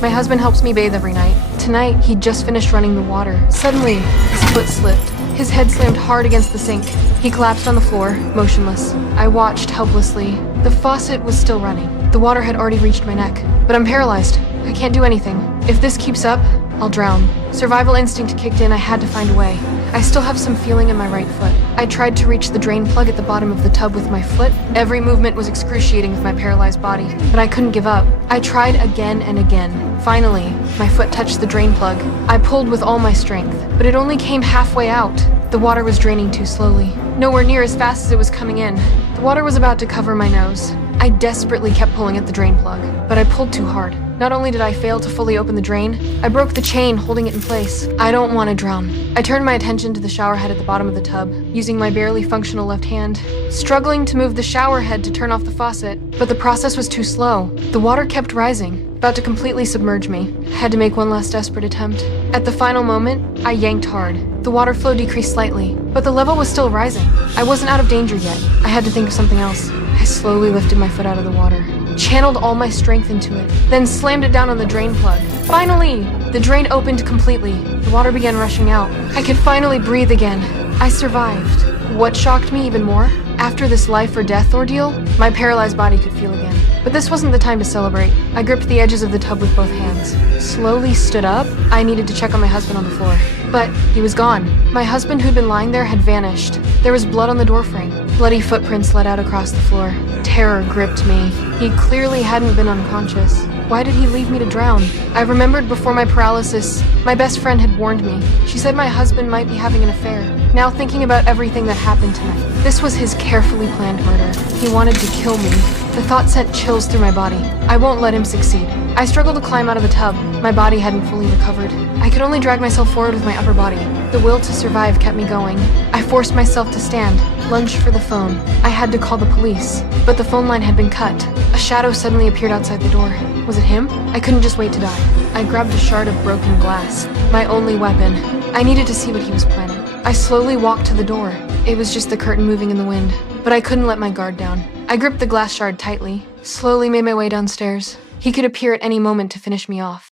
My husband helps me bathe every night. Tonight, he'd just finished running the water. Suddenly, his foot slipped. His head slammed hard against the sink. He collapsed on the floor, motionless. I watched helplessly. The faucet was still running. The water had already reached my neck. But I'm paralyzed. I can't do anything. If this keeps up, I'll drown. Survival instinct kicked in. I had to find a way. I still have some feeling in my right foot. I tried to reach the drain plug at the bottom of the tub with my foot. Every movement was excruciating with my paralyzed body, but I couldn't give up. I tried again and again. Finally, my foot touched the drain plug. I pulled with all my strength, but it only came halfway out. The water was draining too slowly, nowhere near as fast as it was coming in. The water was about to cover my nose. I desperately kept pulling at the drain plug, but I pulled too hard. Not only did I fail to fully open the drain, I broke the chain holding it in place. I don't want to drown. I turned my attention to the shower head at the bottom of the tub, using my barely functional left hand, struggling to move the shower head to turn off the faucet, but the process was too slow. The water kept rising, about to completely submerge me. I had to make one last desperate attempt. At the final moment, I yanked hard. The water flow decreased slightly, but the level was still rising. I wasn't out of danger yet. I had to think of something else. I slowly lifted my foot out of the water, channeled all my strength into it, then slammed it down on the drain plug. Finally! The drain opened completely. The water began rushing out. I could finally breathe again. I survived. What shocked me even more? After this life or death ordeal, my paralyzed body could feel again. But this wasn't the time to celebrate. I gripped the edges of the tub with both hands. Slowly stood up. I needed to check on my husband on the floor. But he was gone. My husband, who'd been lying there, had vanished. There was blood on the doorframe. Bloody footprints led out across the floor. Terror gripped me. He clearly hadn't been unconscious. Why did he leave me to drown? I remembered before my paralysis, my best friend had warned me. She said my husband might be having an affair. Now thinking about everything that happened tonight, this was his carefully planned murder. He wanted to kill me. The thought sent chills through my body. I won't let him succeed. I struggled to climb out of the tub. My body hadn't fully recovered. I could only drag myself forward with my upper body. The will to survive kept me going. I forced myself to stand, lunged for the phone. I had to call the police, but the phone line had been cut. A shadow suddenly appeared outside the door. Was it him? I couldn't just wait to die. I grabbed a shard of broken glass, my only weapon. I needed to see what he was planning. I slowly walked to the door. It was just the curtain moving in the wind, but I couldn't let my guard down. I gripped the glass shard tightly, slowly made my way downstairs. He could appear at any moment to finish me off.